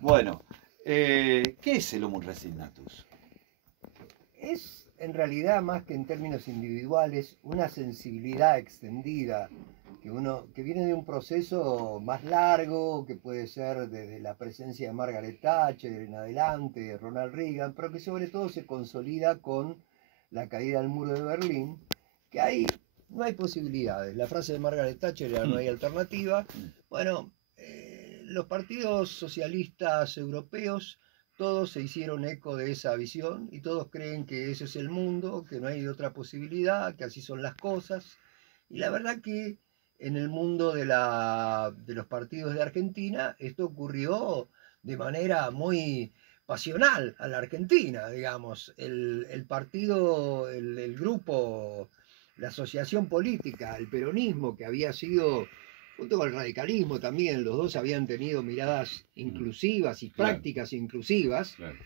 Bueno, ¿qué es el Humus Resignatus? Es en realidad, más que en términos individuales, una sensibilidad extendida que viene de un proceso más largo, que puede ser desde la presencia de Margaret Thatcher en adelante, Ronald Reagan, pero que sobre todo se consolida con la caída del muro de Berlín, que ahí no hay posibilidades. La frase de Margaret Thatcher era no hay alternativa. Bueno, los partidos socialistas europeos todos se hicieron eco de esa visión y todos creen que ese es el mundo, que no hay otra posibilidad, que así son las cosas. Y la verdad que en el mundo de los partidos de Argentina esto ocurrió de manera muy pasional a la Argentina, digamos. El partido, el grupo, la asociación política, el peronismo, que había sido junto con el radicalismo también, los dos habían tenido miradas inclusivas y prácticas inclusivas. Claro.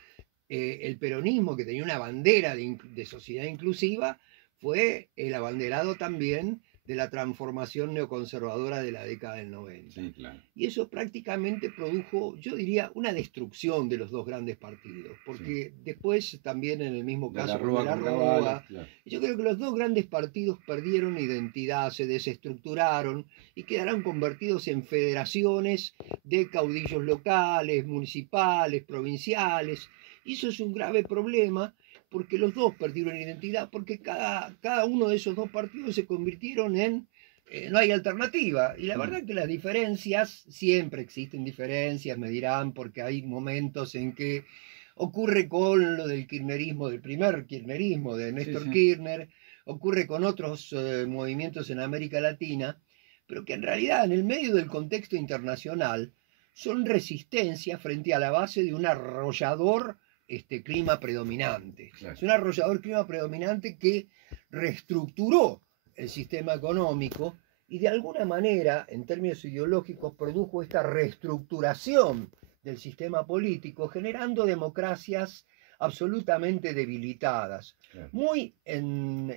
El peronismo, que tenía una bandera de sociedad inclusiva, fue el abanderado también de la transformación neoconservadora de la década del 90. Sí, claro. Y eso prácticamente produjo, yo diría, una destrucción de los dos grandes partidos, porque después también en el mismo caso de la Rúa, claro. Yo creo que los dos grandes partidos perdieron identidad, se desestructuraron y quedaron convertidos en federaciones de caudillos locales, municipales, provinciales, y eso es un grave problema, porque los dos perdieron identidad, porque cada uno de esos dos partidos se convirtieron en no hay alternativa. Y la verdad que las diferencias, siempre existen diferencias, me dirán, porque hay momentos en que ocurre con lo del kirchnerismo, del primer kirchnerismo de Néstor Kirchner, ocurre con otros movimientos en América Latina, pero que en realidad en el medio del contexto internacional son resistencia frente a la base de un arrollador clima predominante. Claro. Es un arrollador clima predominante que reestructuró el sistema económico y de alguna manera, en términos ideológicos, produjo esta reestructuración del sistema político, generando democracias absolutamente debilitadas, claro. muy en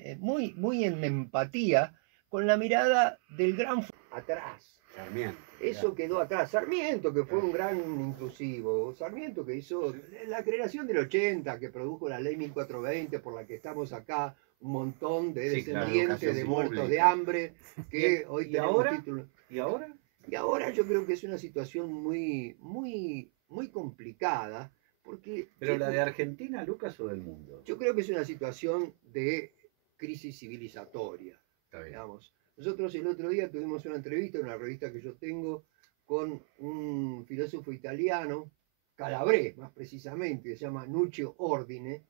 empatía con la mirada del gran atrás. Sarmiento. Eso quedó atrás. Sarmiento, que fue un gran inclusivo. Sarmiento, que hizo la generación del 80, que produjo la ley 1420, por la que estamos acá, un montón de descendientes de muertos de hambre, que hoy tenemos título. ¿Y ahora? Y ahora yo creo que es una situación muy complicada, porque... ¿Pero la de Argentina, Lucas, o del mundo? Yo creo que es una situación de crisis civilizatoria, digamos. Nosotros el otro día tuvimos una entrevista en una revista que yo tengo con un filósofo italiano, Calabrés más precisamente, que se llama Nuccio Ordine,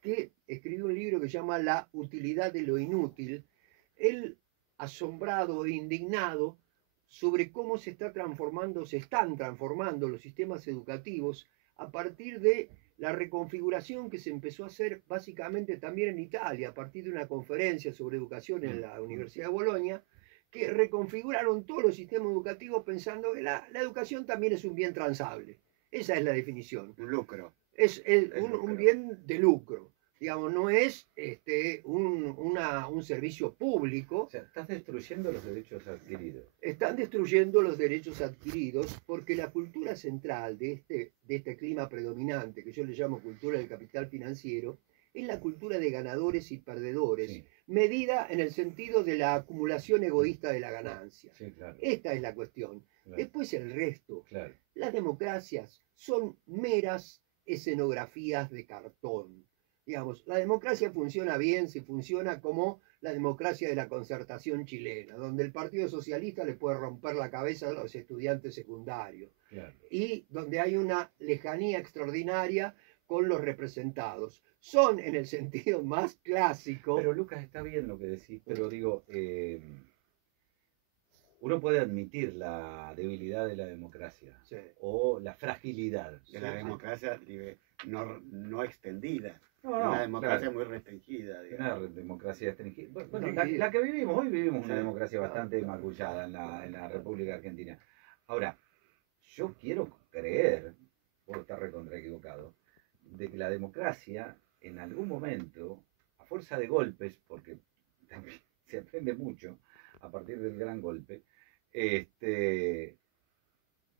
que escribió un libro que se llama La utilidad de lo inútil. Él, asombrado e indignado sobre cómo se están transformando los sistemas educativos a partir de la reconfiguración que se empezó a hacer básicamente también en Italia, a partir de una conferencia sobre educación en la Universidad de Bolonia, que reconfiguraron todos los sistemas educativos pensando que la educación también es un bien transable. Esa es la definición. Un lucro. Es un bien de lucro. Digamos, no es un servicio público. O sea, estás destruyendo los derechos adquiridos. Están destruyendo los derechos adquiridos porque la cultura central de este clima predominante, que yo le llamo cultura del capital financiero, es la cultura de ganadores y perdedores, sí, medida en el sentido de la acumulación egoísta de la ganancia. Sí, claro. Esta es la cuestión. Claro. Después el resto. Claro. Las democracias son meras escenografías de cartón. Digamos, la democracia funciona bien si funciona como la democracia de la concertación chilena, donde el Partido Socialista le puede romper la cabeza a los estudiantes secundarios, claro, y donde hay una lejanía extraordinaria con los representados. Son en el sentido más clásico. Pero Lucas, está bien lo que decís, pero digo, uno puede admitir la debilidad de la democracia, sí, o la fragilidad de la democracia no extendida. No, una democracia, claro, muy restringida. Digamos. Una democracia restringida. Bueno, la que vivimos, hoy vivimos una democracia bastante magullada en la República Argentina. Ahora, yo quiero creer, puedo estar recontra equivocado, de que la democracia en algún momento, a fuerza de golpes, porque también se aprende mucho a partir del gran golpe,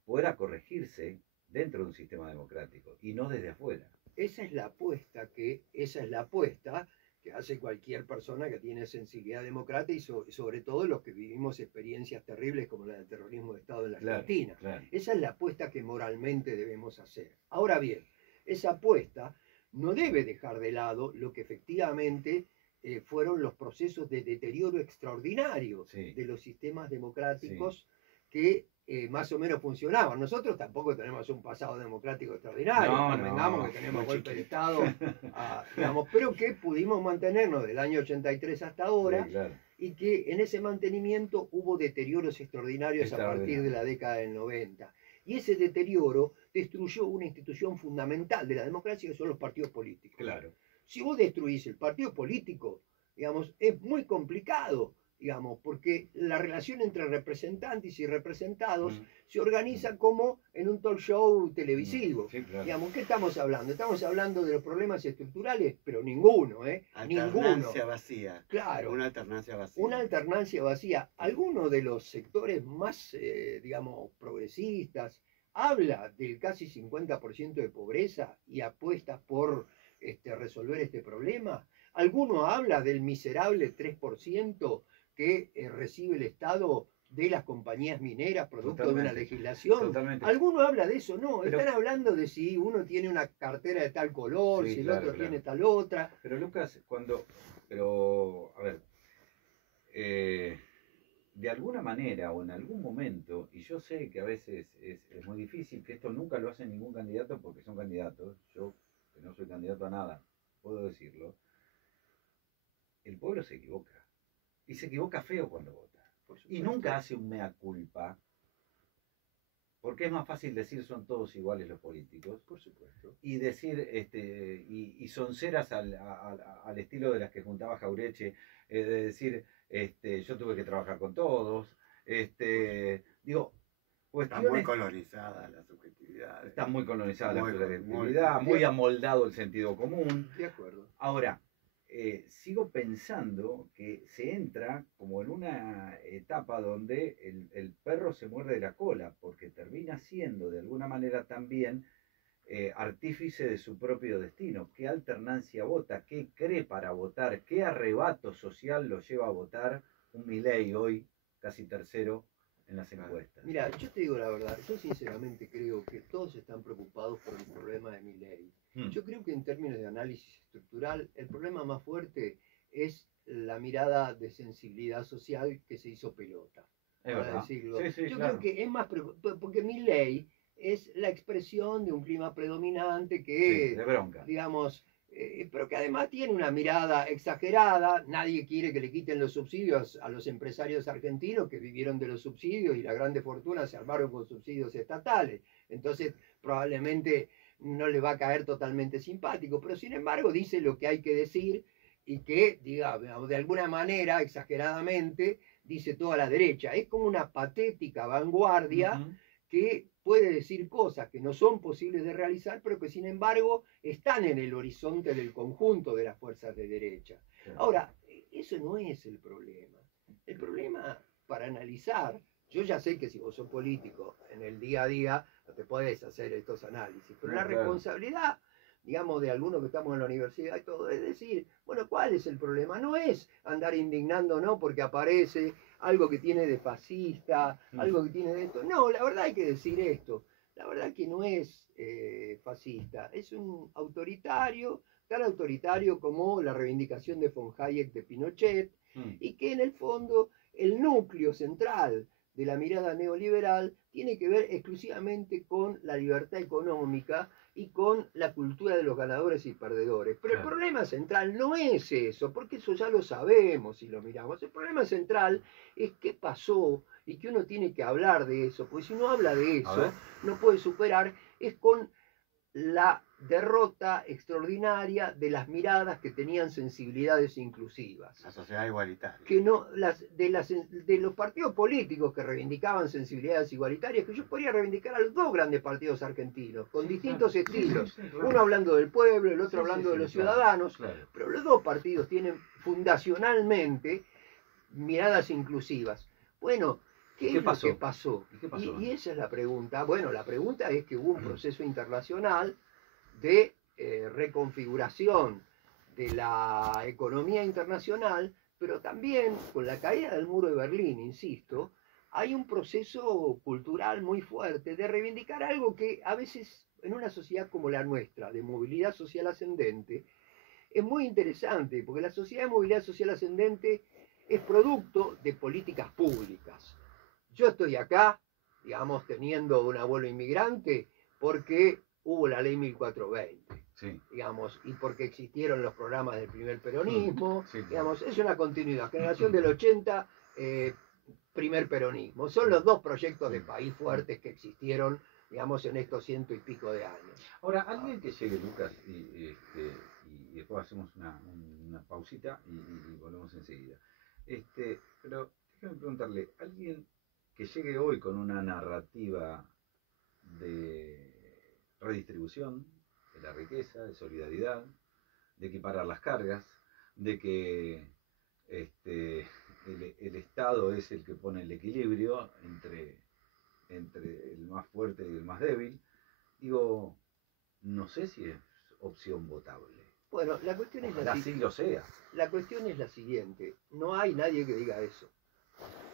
pueda corregirse dentro de un sistema democrático y no desde afuera. Esa es la apuesta que hace cualquier persona que tiene sensibilidad democrática y sobre todo los que vivimos experiencias terribles como la del terrorismo de Estado en la Argentina. Claro. Esa es la apuesta que moralmente debemos hacer. Ahora bien, esa apuesta no debe dejar de lado lo que efectivamente fueron los procesos de deterioro extraordinario de los sistemas democráticos que más o menos funcionaban. Nosotros tampoco tenemos un pasado democrático extraordinario, no vengamos que tenemos golpe de Estado, digamos, pero que pudimos mantenernos del año 83 hasta ahora, y que en ese mantenimiento hubo deterioros extraordinarios a partir de la década del 90. Y ese deterioro destruyó una institución fundamental de la democracia, que son los partidos políticos. Claro. Si vos destruís el partido político, digamos, es muy complicado, digamos, porque la relación entre representantes y representados se organiza como en un talk show televisivo. Sí, claro. Digamos, ¿qué estamos hablando? Estamos hablando de los problemas estructurales, pero ninguno, Alternancia vacía. Claro. Una alternancia vacía. Una alternancia vacía. Algunos de los sectores más, digamos, progresistas habla del casi 50% de pobreza y apuesta por resolver este problema. Alguno habla del miserable 3% que recibe el Estado de las compañías mineras producto de una legislación. Totalmente. Alguno habla de eso, no. Están hablando de si uno tiene una cartera de tal color, si el otro tiene tal otra. Pero Lucas, a ver, de alguna manera o en algún momento, y yo sé que a veces es muy difícil, que esto nunca lo hace ningún candidato porque son candidatos, yo que no soy candidato a nada, puedo decirlo, el pueblo se equivoca. Y se equivoca feo cuando vota. Y nunca hace un mea culpa. Porque es más fácil decir son todos iguales los políticos. Por supuesto. Y decir, y sonceras al estilo de las que juntaba Jaureche, de decir, yo tuve que trabajar con todos. Digo, está muy colonizada la subjetividad. Está muy colonizada la subjetividad, muy amoldado el sentido común. De acuerdo. Ahora, sigo pensando que se entra como en una etapa donde el perro se muerde la cola, porque termina siendo de alguna manera también artífice de su propio destino. ¿Qué alternancia vota? ¿Qué cree para votar? ¿Qué arrebato social lo lleva a votar un Milei hoy, casi tercero en las encuestas? Mira, yo te digo la verdad, yo sinceramente creo que todos están preocupados por el problema de Milei. Yo creo que en términos de análisis estructural, el problema más fuerte es la mirada de sensibilidad social que se hizo pelota. Para decirlo. Yo creo que es más preocupante, porque Milei es la expresión de un clima predominante que, de bronca, digamos, pero que además tiene una mirada exagerada. Nadie quiere que le quiten los subsidios a los empresarios argentinos que vivieron de los subsidios y las grandes fortunas se armaron con subsidios estatales. Entonces, probablemente no le va a caer totalmente simpático, pero sin embargo dice lo que hay que decir y que, digamos, de alguna manera, exageradamente, dice toda la derecha. Es como una patética vanguardia que puede decir cosas que no son posibles de realizar, pero que sin embargo están en el horizonte del conjunto de las fuerzas de derecha. Ahora, eso no es el problema. El problema, para analizar, yo ya sé que si vos sos político en el día a día no te podés hacer estos análisis, pero la responsabilidad, digamos, de algunos que estamos en la universidad y todo, es decir, bueno, ¿cuál es el problema? No es andar indignándonos porque aparece algo que tiene de fascista, algo que tiene de esto. No, la verdad hay que decir esto. La verdad que no es fascista, es un autoritario, tan autoritario como la reivindicación de von Hayek de Pinochet, y que en el fondo el núcleo central de la mirada neoliberal tiene que ver exclusivamente con la libertad económica y con la cultura de los ganadores y perdedores. Pero el problema central no es eso, porque eso ya lo sabemos si lo miramos. El problema central es qué pasó y que uno tiene que hablar de eso, porque si no habla de eso, no puede superar, es con la derrota extraordinaria de las miradas que tenían sensibilidades inclusivas. La sociedad igualitaria. Que no, de los partidos políticos que reivindicaban sensibilidades igualitarias, que yo podría reivindicar a los dos grandes partidos argentinos, con distintos estilos. Uno hablando del pueblo, el otro hablando de los ciudadanos, pero los dos partidos tienen fundacionalmente miradas inclusivas. Bueno, ¿Qué ¿Qué es pasó? lo que pasó? ¿Y qué pasó? Y esa es la pregunta. Bueno, la pregunta es que hubo un proceso internacional de reconfiguración de la economía internacional, pero también con la caída del muro de Berlín, insisto, hay un proceso cultural muy fuerte de reivindicar algo que a veces en una sociedad como la nuestra, de movilidad social ascendente, es muy interesante, porque la sociedad de movilidad social ascendente es producto de políticas públicas. Yo estoy acá, digamos, teniendo un abuelo inmigrante porque hubo la ley 1420, Sí. digamos, y porque existieron los programas del primer peronismo, Sí. digamos, es una continuidad. Generación del 80, primer peronismo. Son los dos proyectos de país fuertes que existieron, digamos, en estos 100 y pico de años. Ahora, alguien que llegue, Lucas, y después hacemos una pausita y volvemos enseguida. Pero déjame preguntarle, alguien que llegue hoy con una narrativa de redistribución de la riqueza, de solidaridad, de equiparar las cargas, de que el Estado es el que pone el equilibrio entre el más fuerte y el más débil, digo, no sé si es opción votable. Bueno, la cuestión es Ojalá sí lo sea. La cuestión es la siguiente, no hay nadie que diga eso,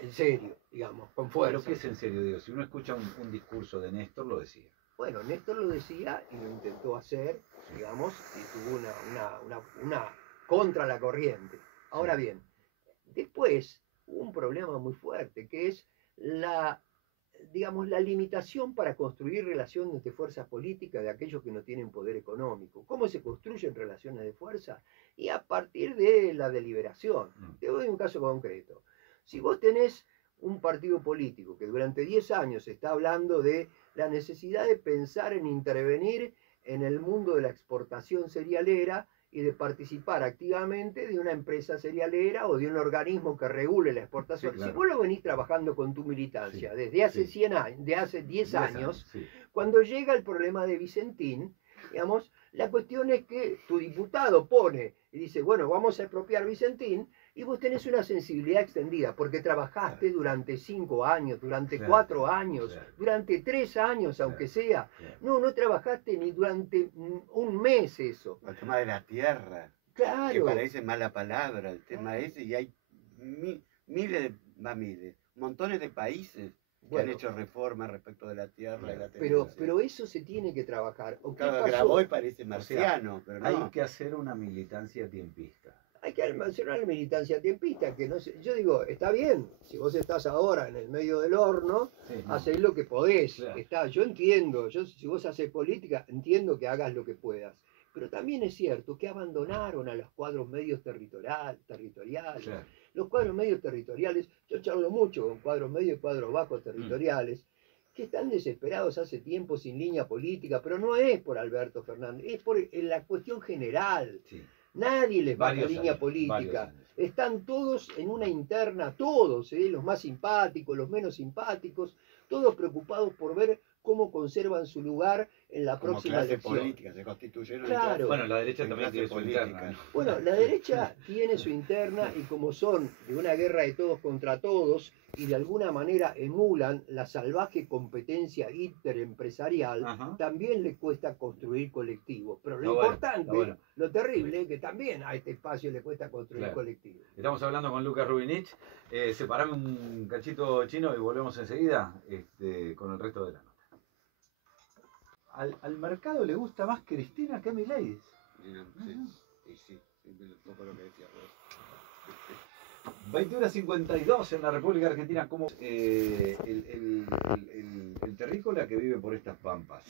en serio, digamos, con fuerza. Pero ¿qué es en serio? Digo, si uno escucha un discurso de Néstor, lo decía. Bueno, Néstor lo decía y lo intentó hacer, digamos, y tuvo una contra la corriente. Ahora bien, después hubo un problema muy fuerte, que es digamos, la limitación para construir relaciones de fuerza política de aquellos que no tienen poder económico. ¿Cómo se construyen relaciones de fuerza? Y a partir de la deliberación. Te doy un caso concreto. Si vos tenés un partido político que durante 10 años está hablando de la necesidad de pensar en intervenir en el mundo de la exportación cerealera y de participar activamente de una empresa cerealera o de un organismo que regule la exportación. Sí, claro. Si vos lo venís trabajando con tu militancia desde hace 100 años, de hace 10 años, cuando llega el problema de Vicentín, digamos, la cuestión es que tu diputado pone y dice, bueno, vamos a expropiar Vicentín, y vos tenés una sensibilidad extendida, porque trabajaste durante 5 años, durante 4 años, durante 3 años, aunque sea. No trabajaste ni durante un mes eso. El tema de la tierra. Claro. Que parece mala palabra el tema ese, y hay montones de países que han hecho reformas respecto de la tierra. Y la pero eso se tiene que trabajar. Claro, Graboy parece marciano, o sea, pero no. Hay que hacer una militancia tiempista. Hay que mencionar la militancia tiempista, que no sé, yo digo, está bien, si vos estás ahora en el medio del horno, hacés lo que podés. Claro. Yo entiendo, si vos haces política, entiendo que hagas lo que puedas. Pero también es cierto que abandonaron a los cuadros medios territoriales. Claro. Los cuadros medios territoriales, yo charlo mucho con cuadros medios y cuadros bajos territoriales, que están desesperados hace tiempo sin línea política, pero no es por Alberto Fernández, es por la cuestión general. Sí. Nadie les va a línea política. Están todos en una interna, todos, los más simpáticos, los menos simpáticos, todos preocupados por ver cómo conservan su lugar en la próxima clase elección. Política, se constituyeron. Claro. Bueno, la derecha también tiene su interna. Bueno, la derecha tiene su interna y como son de una guerra de todos contra todos y de alguna manera emulan la salvaje competencia interempresarial, también le cuesta construir colectivos. Pero lo importante, lo terrible, es que también a este espacio le cuesta construir colectivos. Estamos hablando con Lucas Rubinich. Separame un cachito chino y volvemos enseguida con el resto de la nota. Al mercado le gusta más Cristina que Milei. Sí, un poco lo que decía vos. 21:52 en la República Argentina, como el terrícola que vive por estas pampas.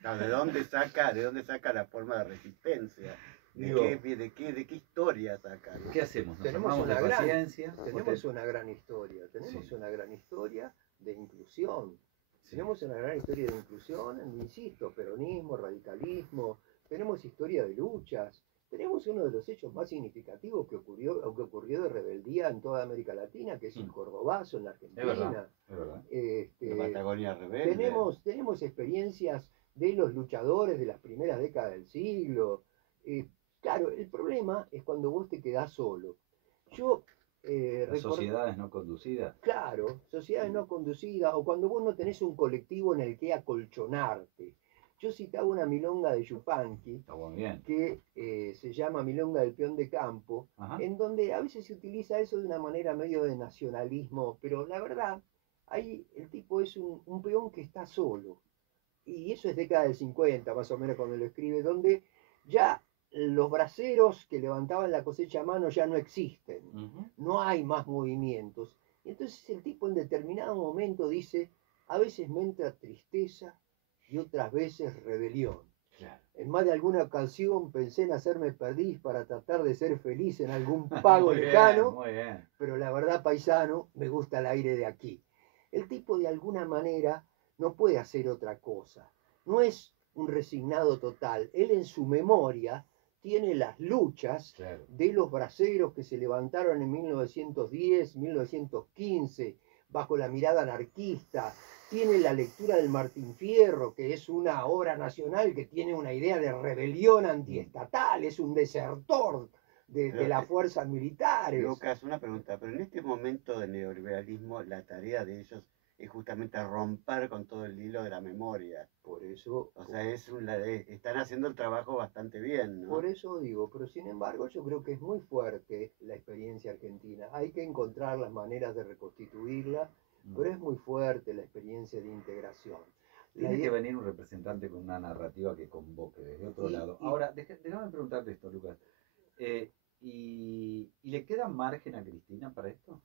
¿De dónde saca la forma de resistencia? ¿De qué historia saca? ¿Qué hacemos? Tenemos una paciencia. Tenemos una gran historia. Tenemos una gran historia de inclusión. Tenemos una gran historia de inclusión, insisto, peronismo, radicalismo, tenemos historia de luchas, tenemos uno de los hechos más significativos que ocurrió de rebeldía en toda América Latina, que es el Cordobazo en la Argentina. Es verdad. La Patagonia rebelde. Tenemos experiencias de los luchadores de las primeras décadas del siglo. Claro, el problema es cuando vos te quedás solo. Yo Las sociedades no conducidas. Claro, sociedades no conducidas, o cuando vos no tenés un colectivo en el que acolchonarte. Yo citaba una milonga de Yupanqui, que se llama Milonga del Peón de Campo, en donde a veces se utiliza eso de una manera medio de nacionalismo, pero la verdad, ahí el tipo es un peón que está solo. Y eso es década del 50, más o menos, cuando lo escribe, donde ya los braceros que levantaban la cosecha a mano ya no existen, no hay más movimientos. Y entonces el tipo en determinado momento dice, a veces me entra tristeza y otras veces rebelión. Claro. En más de alguna ocasión pensé en hacerme perdiz para tratar de ser feliz en algún pago lejano, pero la verdad, paisano, me gusta el aire de aquí. El tipo de alguna manera no puede hacer otra cosa. No es un resignado total. Él en su memoria tiene las luchas de los braceros que se levantaron en 1910, 1915, bajo la mirada anarquista. Tiene la lectura del Martín Fierro, que es una obra nacional que tiene una idea de rebelión antiestatal, es un desertor de las fuerzas militares. Lucas, una pregunta, pero en este momento de neoliberalismo la tarea de ellos es justamente romper con todo el hilo de la memoria. Por eso... O sea, están haciendo el trabajo bastante bien, ¿no? Por eso digo, pero sin embargo yo creo que es muy fuerte la experiencia argentina. Hay que encontrar las maneras de reconstituirla, pero es muy fuerte la experiencia de integración. Tiene que venir un representante con una narrativa que convoque desde otro lado. Ahora, déjame preguntarte esto, Lucas. ¿Y le queda margen a Cristina para esto?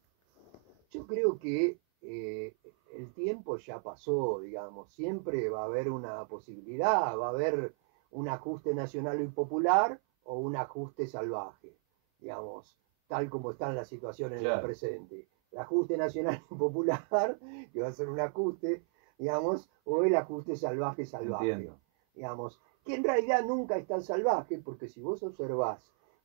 Yo creo que el tiempo ya pasó, digamos. Siempre va a haber una posibilidad, va a haber un ajuste nacional y popular o un ajuste salvaje, digamos, tal como están las situaciones en el presente. El ajuste nacional y popular, que va a ser un ajuste, digamos, o el ajuste salvaje. Entiendo. Digamos, que en realidad nunca es tan salvaje, porque si vos observás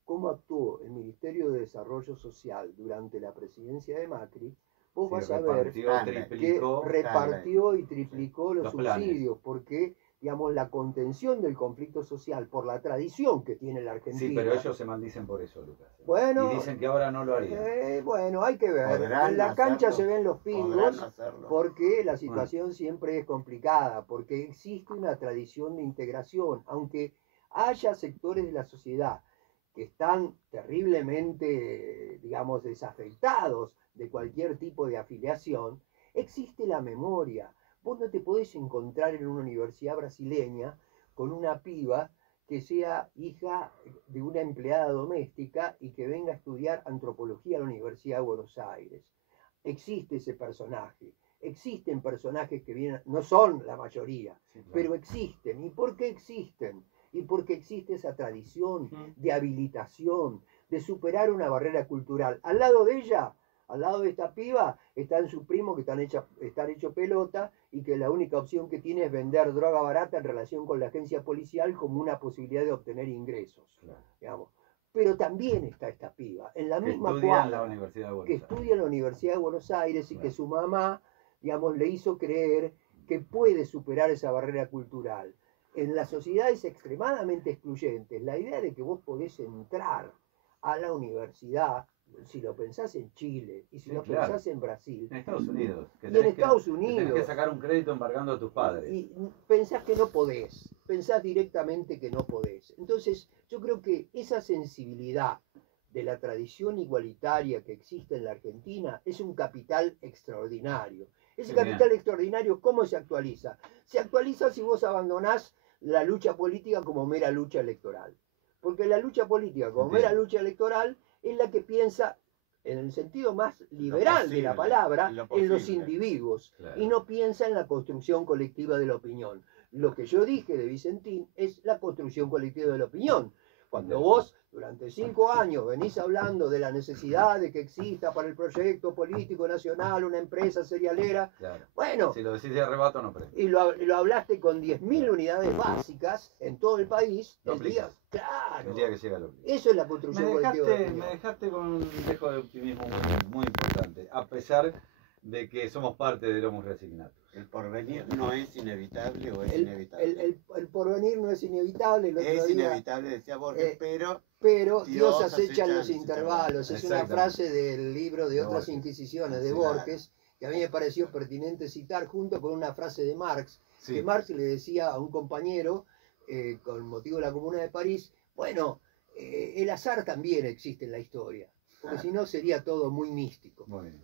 cómo actuó el Ministerio de Desarrollo Social durante la presidencia de Macri, vos vas a ver que repartió y triplicó los subsidios, porque, digamos, la contención del conflicto social por la tradición que tiene la Argentina. Sí, pero ellos se maldicen por eso, Lucas. Bueno, y dicen que ahora no lo harían. Bueno, hay que ver. En la cancha se ven los pingos, porque la situación siempre es complicada, porque existe una tradición de integración, aunque haya sectores de la sociedad que están terriblemente, digamos, desafectados de cualquier tipo de afiliación, existe la memoria. Vos no te podés encontrar en una universidad brasileña con una piba que sea hija de una empleada doméstica y que venga a estudiar antropología a la Universidad de Buenos Aires. Existe ese personaje. Existen personajes que vienen, no son la mayoría, pero existen. ¿Y por qué existen? Y porque existe esa tradición de habilitación, de superar una barrera cultural. Al lado de ella, al lado de esta piba, están sus primos que están hechos pelota y que la única opción que tiene es vender droga barata en relación con la agencia policial como una posibilidad de obtener ingresos. Digamos. Pero también está esta piba, en la misma cuadra, que estudia en la Universidad de Buenos Aires y que su mamá, digamos, le hizo creer que puede superar esa barrera cultural. En las sociedades extremadamente excluyentes, la idea de que vos podés entrar a la universidad, si lo pensás en Chile y si lo pensás en Brasil. En Estados Unidos. Y en Estados Unidos. Tenés que sacar un crédito embargando a tus padres. Y pensás que no podés. Pensás directamente que no podés. Entonces, yo creo que esa sensibilidad de la tradición igualitaria que existe en la Argentina es un capital extraordinario. Ese capital extraordinario, ¿cómo se actualiza? Se actualiza si vos abandonás la lucha política como mera lucha electoral. Porque la lucha política como mera lucha electoral es la que piensa, en el sentido más liberal de la palabra, en los individuos, y no piensa en la construcción colectiva de la opinión. Lo que yo dije de Vicentín es la construcción colectiva de la opinión. Cuando vos durante 5 años venís hablando de la necesidad de que exista para el proyecto político nacional una empresa serialera, bueno, si lo decís de arrebato no prende. Y lo hablaste con 10.000 unidades básicas en todo el país, el día que llega lo aplica. Eso es la construcción colectiva de la opinión. Me dejaste con un dejo de optimismo muy importante, a pesar de que somos parte del Homo Resignatus. ¿El porvenir no es inevitable o es inevitable? El porvenir no es inevitable. El otro Es día, inevitable, decía Borges, pero Dios Dios acecha en los intervalos. Es una Exactamente. frase del libro de otras Borges. Inquisiciones de Sí, Borges, que a mí me pareció pertinente citar junto con una frase de Marx, Sí. que Marx le decía a un compañero con motivo de la Comuna de París, bueno, el azar también existe en la historia, porque si no sería todo muy místico. Muy bien.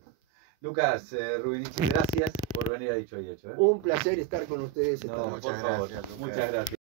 Lucas Rubinichi, gracias por venir a Dicho y Hecho. Un placer estar con ustedes esta No, noche. por favor, gracias, Lucas. muchas gracias.